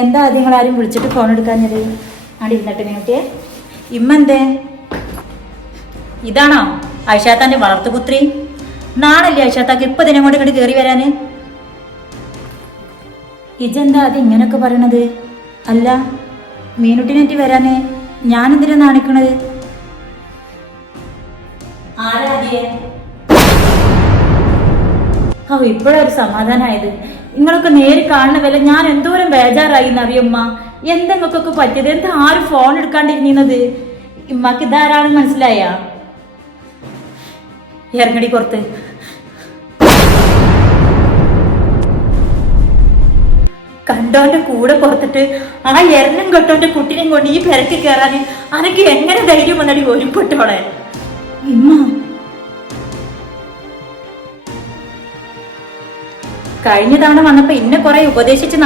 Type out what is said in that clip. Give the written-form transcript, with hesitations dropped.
എന്താ നിങ്ങൾ ആരും വിളിച്ചിട്ട് ഫോൺ എടുക്കാഞ്ഞത്? അവിടെ ഇരുന്നിട്ട് മിനിറ്റ്. ഇമ്മെന്തേ? ഇതാണോ ഐഷാത്താന്റെ വളർത്തുപുത്രി? നാളല്ലേ ഐഷാത്താക്ക് ഇപ്പൊ ദിനം കൊണ്ട് ഇങ്ങോട്ട് കയറി വരാന്? ഇജെന്താ അത് ഇങ്ങനൊക്കെ പറയണത്? അല്ല, മീനുട്ടിനെറ്റി വരാന് ഞാൻ എന്തിനാ നാണിക്കണത്? ആരാധിയെ ഇപ്പോഴൊരു സമാധാനമായത്. നിങ്ങളൊക്കെ നേരി കാണുന്ന വില ഞാൻ എന്തോരം ബേജാറായി എന്നറിയമ്മ. എന്തെങ്ങൾക്കൊക്കെ പറ്റിയത്? എന്താ ആരും ഫോൺ എടുക്കാണ്ടിരുന്നത്? ഇമ്മക്ക് ഇതാരാണെന്ന് മനസ്സിലായ? ഇറങ്ങടി പുറത്ത്. കണ്ടോന്റെ കൂടെ പുറത്തിട്ട് ആ എരനും കെട്ടോന്റെ കുട്ടിനെയും കൊണ്ട് ഈ പെരക്ക് കയറാന് അനക്ക് എങ്ങനെ ധൈര്യം വന്നടി ഒരുപ്പെട്ടോളെ? ഇമ്മ കഴിഞ്ഞ തവണ വന്നപ്പോ ഇന്നെ കുറെ ഉപദേശിച്ച്